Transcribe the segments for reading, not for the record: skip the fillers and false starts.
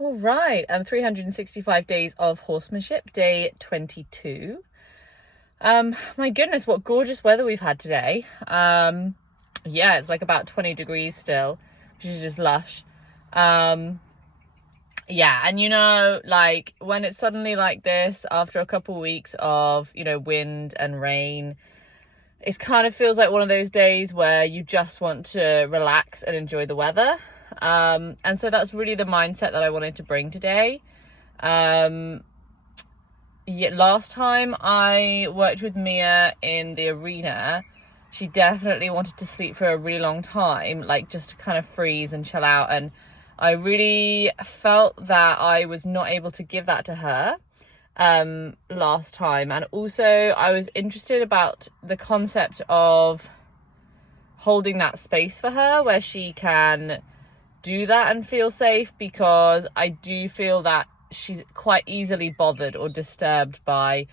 All right, 365 days of horsemanship, day 22. My goodness, what gorgeous weather we've had today. Yeah, it's like about 20 degrees still, which is just lush. Yeah, and like when it's suddenly like this after a couple weeks of, wind and rain, it kind of feels like one of those days where you just want to relax and enjoy the weather. And so that's really the mindset that I wanted to bring today. Yeah, last time I worked with Mia in the arena, she definitely wanted to sleep for a really long time, like just to kind of freeze and chill out. And I really felt that I was not able to give that to her last time. And also I was interested about the concept of holding that space for her where she can do that and feel safe, because I do feel that she's quite easily bothered or disturbed by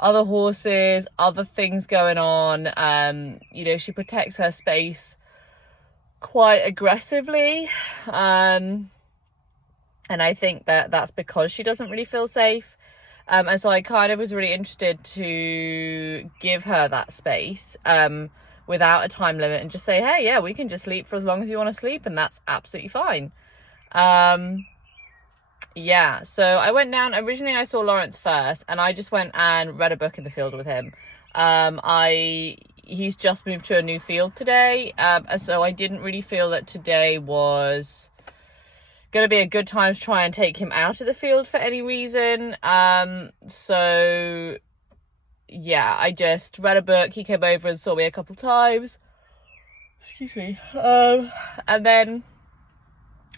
other horses, other things going on. She protects her space quite aggressively, and I think that that's because she doesn't really feel safe. And so I kind of was really interested to give her that space without a time limit and just say, hey, yeah, we can just sleep for as long as you want to sleep, and that's absolutely fine. Yeah, so I went down. Originally I saw Lawrence first, and I just went and read a book in the field with him. He's just moved to a new field today, and so I didn't really feel that today was going to be a good time to try and take him out of the field for any reason. So yeah, I just read a book. He came over and saw me a couple times. Excuse me. And then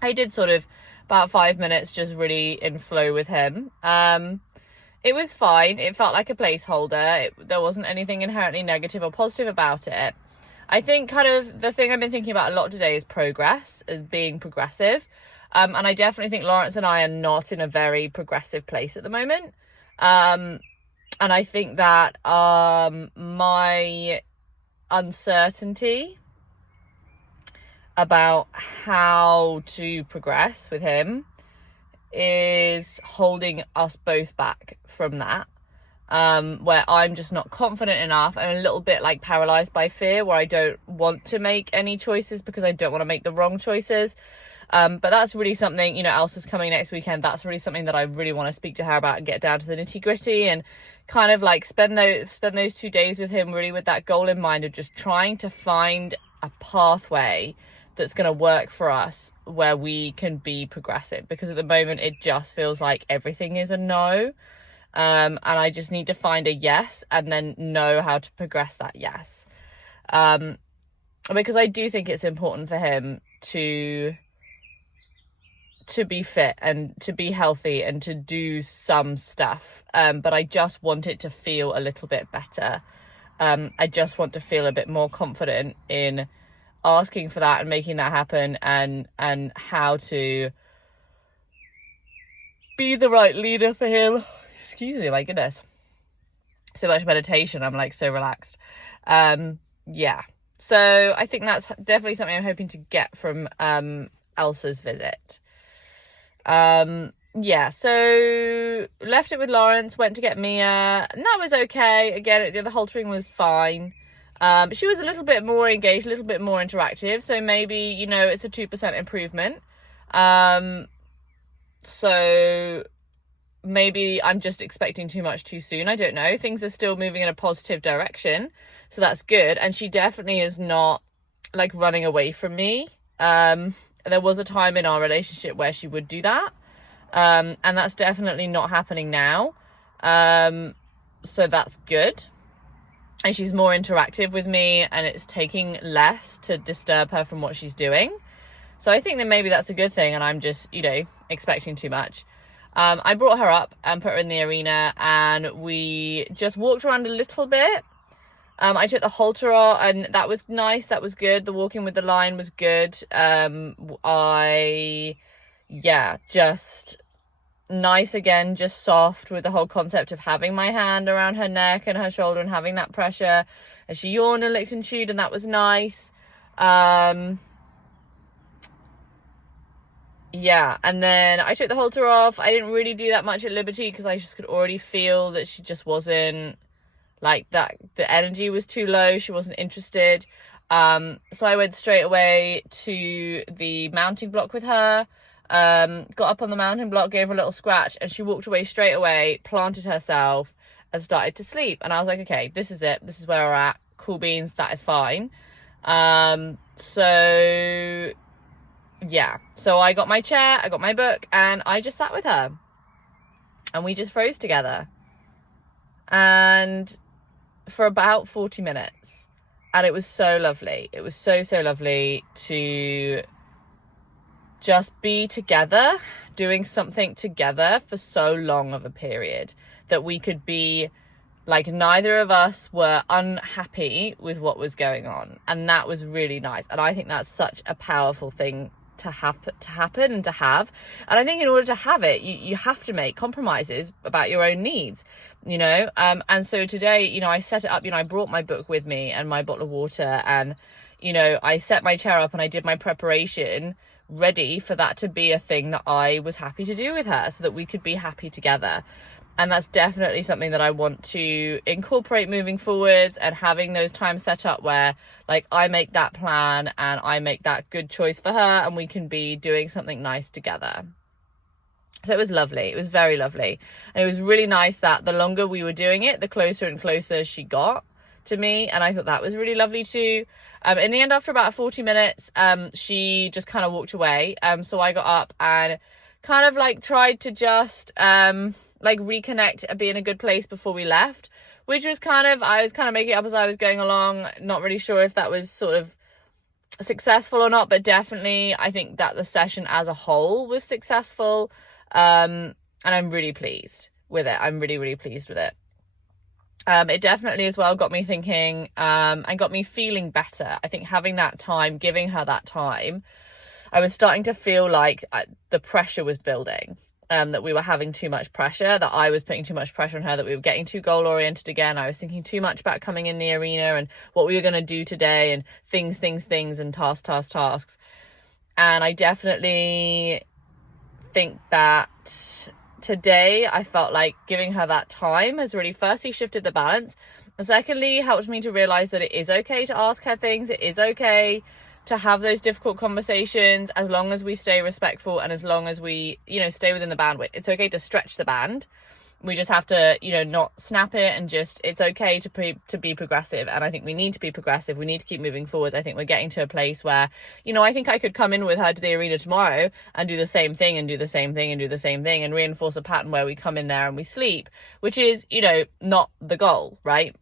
I did sort of about 5 minutes just really in flow with him. It was fine. It felt like a placeholder. There wasn't anything inherently negative or positive about it. I think kind of the thing I've been thinking about a lot today is progress, as being progressive. And I definitely think Lawrence and I are not in a very progressive place at the moment. And I think that my uncertainty about how to progress with him is holding us both back from that, where I'm just not confident enough. I'm a little bit like paralyzed by fear, where I don't want to make any choices because I don't want to make the wrong choices. But that's really something, Elsa's coming next weekend. That's really something that I really want to speak to her about and get down to the nitty gritty and kind of like spend those 2 days with him really with that goal in mind of just trying to find a pathway that's going to work for us where we can be progressive, because at the moment it just feels like everything is a no. And I just need to find a yes and then know how to progress that yes. Because I do think it's important for him to be fit and to be healthy and to do some stuff. But I just want it to feel a little bit better. I just want to feel a bit more confident in asking for that and making that happen, and how to be the right leader for him. Excuse me, my goodness. So much meditation. I'm like so relaxed. Yeah. So I think that's definitely something I'm hoping to get from Elsa's visit. Yeah, so left it with Lawrence, went to get Mia, and that was okay. Again, the haltering was fine. She was a little bit more engaged, a little bit more interactive, so maybe, it's a 2% improvement. So maybe I'm just expecting too much too soon. I don't know. Things are still moving in a positive direction, so that's good. And she definitely is not like running away from me. There was a time in our relationship where she would do that. And that's definitely not happening now. So that's good. And she's more interactive with me, and it's taking less to disturb her from what she's doing. So I think that maybe that's a good thing, and I'm just, expecting too much. I brought her up and put her in the arena, and we just walked around a little bit. I took the halter off, and that was nice. That was good. The walking with the line was good. Just nice again, just soft, with the whole concept of having my hand around her neck and her shoulder and having that pressure. And she yawned and licked and chewed, and that was nice. yeah, and then I took the halter off. I didn't really do that much at Liberty because I just could already feel that she just wasn't like that. The energy was too low. She wasn't interested. So I went straight away to the mounting block with her. Got up on the mounting block, gave her a little scratch, and she walked away straight away, planted herself, and started to sleep. And I was like, okay, this is it. This is where we're at. Cool beans. That is fine. So yeah, so I got my chair, I got my book, and I just sat with her, and we just froze together, and for about 40 minutes, and it was so lovely. It was so lovely to just be together, doing something together for so long of a period that we could be like, neither of us were unhappy with what was going on, and that was really nice. And I think that's such a powerful thing to happen and to have. And I think in order to have it, you have to make compromises about your own needs, you know. And so today, you know, I set it up, you know, I brought my book with me and my bottle of water, and, you know, I set my chair up and I did my preparation ready for that to be a thing that I was happy to do with her, so that we could be happy together. And that's definitely something that I want to incorporate moving forwards, and having those times set up where, like, I make that plan and I make that good choice for her, and we can be doing something nice together. So it was lovely. It was very lovely. And it was really nice that the longer we were doing it, the closer and closer she got to me. And I thought that was really lovely too. In the end, after about 40 minutes, she just kind of walked away. So I got up and kind of like tried to just like reconnect and be in a good place before we left, which was I was kind of making it up as I was going along, not really sure if that was sort of successful or not, but definitely I think that the session as a whole was successful, and I'm really pleased with it. I'm really pleased with it. It definitely as well got me thinking, and got me feeling better. I think having that time, giving her that time, I was starting to feel like the pressure was building, that we were having too much pressure, that I was putting too much pressure on her, that we were getting too goal oriented again. I was thinking too much about coming in the arena and what we were going to do today, and things and tasks. And I definitely think that today I felt like giving her that time has really firstly shifted the balance, and secondly helped me to realize that it is okay to ask her things. It is okay to have those difficult conversations, as long as we stay respectful and as long as we, you know, stay within the bandwidth. It's okay to stretch the band. We just have to, you know, not snap it, and just, it's okay to be progressive. And I think we need to be progressive. We need to keep moving forwards. I think we're getting to a place where, you know, I think I could come in with her to the arena tomorrow and do the same thing and do the same thing and do the same thing, and reinforce a pattern where we come in there and we sleep, which is, you know, not the goal, right?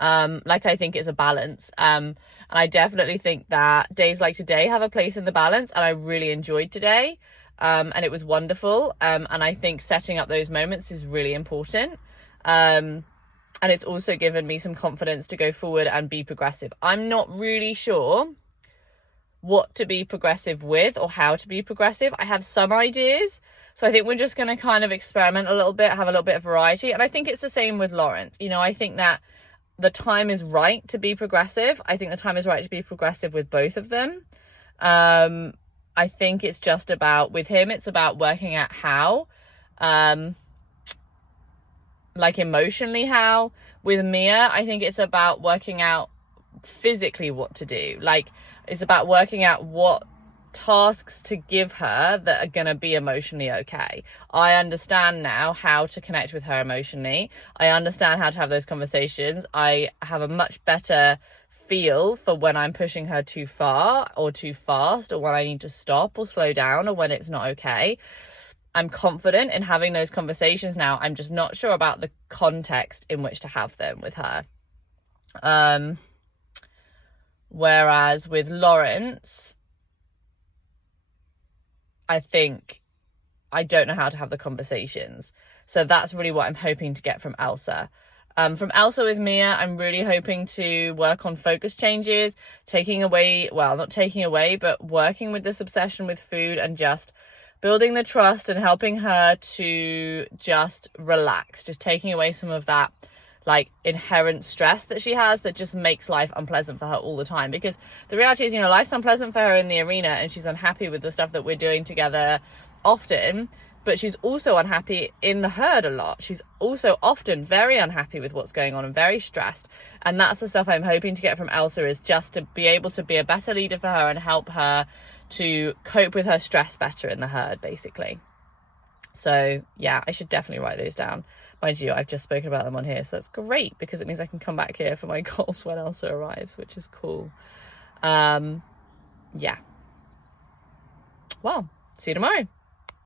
Like, I think it's a balance. And I definitely think that days like today have a place in the balance, and I really enjoyed today. And it was wonderful. And I think setting up those moments is really important. And it's also given me some confidence to go forward and be progressive. I'm not really sure what to be progressive with or how to be progressive. I have some ideas. So I think we're just going to kind of experiment a little bit, have a little bit of variety. And I think it's the same with Lawrence. You know, I think that the time is right to be progressive. I think the time is right to be progressive with both of them. I think it's just about, with him, it's about working out how, like emotionally how. With Mia, I think it's about working out physically what to do. Like, it's about working out what tasks to give her that are going to be emotionally okay. I understand now how to connect with her emotionally. I understand how to have those conversations. I have a much better feel for when I'm pushing her too far or too fast, or when I need to stop or slow down, or when it's not okay. I'm confident in having those conversations now. I'm just not sure about the context in which to have them with her. Whereas with Lawrence, I think I don't know how to have the conversations. So that's really what I'm hoping to get from Elsa. From Elsa with Mia, I'm really hoping to work on focus changes, not taking away, but working with this obsession with food, and just building the trust and helping her to just relax, just taking away some of that like inherent stress that she has that just makes life unpleasant for her all the time. Because the reality is, you know, life's unpleasant for her in the arena, and she's unhappy with the stuff that we're doing together often, but she's also unhappy in the herd a lot. She's also often very unhappy with what's going on and very stressed. And that's the stuff I'm hoping to get from Elsa, is just to be able to be a better leader for her and help her to cope with her stress better in the herd, basically. So yeah, I should definitely write those down. Mind you, I've just spoken about them on here, so that's great, because it means I can come back here for my goals when Elsa arrives, which is cool. Yeah. Well, see you tomorrow.